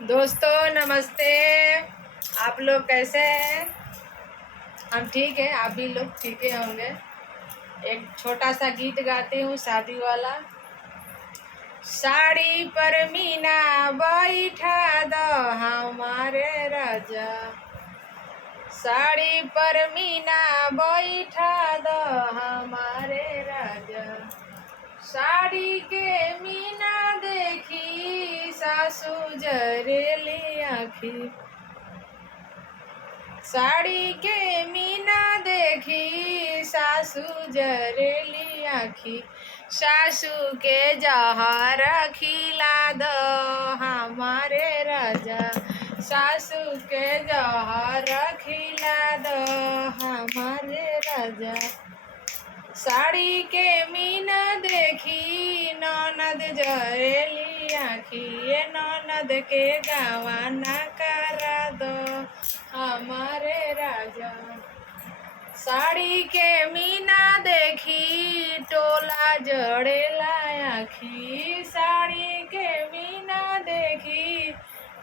दोस्तों नमस्ते। आप लोग कैसे हैं? हम ठीक है, आप भी लोग ठीक है होंगे। एक छोटा सा गीत गाती हूँ शादी वाला। साड़ी पर मीना बैठा दो हमारे राजा, साड़ी पर मीना बैठा दो हमारे राजा। साड़ी के मीना देखी सासू जरेली आँखी, साड़ी के मीना देखी सासू जरेली आँखी। सासू के जहर खिला दो हमारे राजा, सासू के जहर खिला दो हमारे राजा। साड़ी के मीना देखी ननद जरेली आँखी, ये ननद के गवाना करा दो हमारे राजा। साड़ी के मीना देखी टोला जड़ेला आँखी, साड़ी के मीना देखी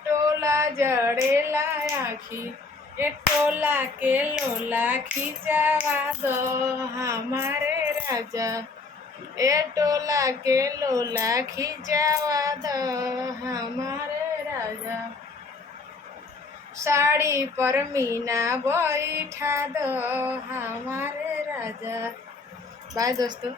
टोला जड़ेला आँखी। ये टोला के लोला खिंचावा दो हमारे राजा, ये टोला के लोला खिंचावा दो हमारे राजा। साड़ी पर मीना बैठा दो हमारे राजा। बाय दोस्तों।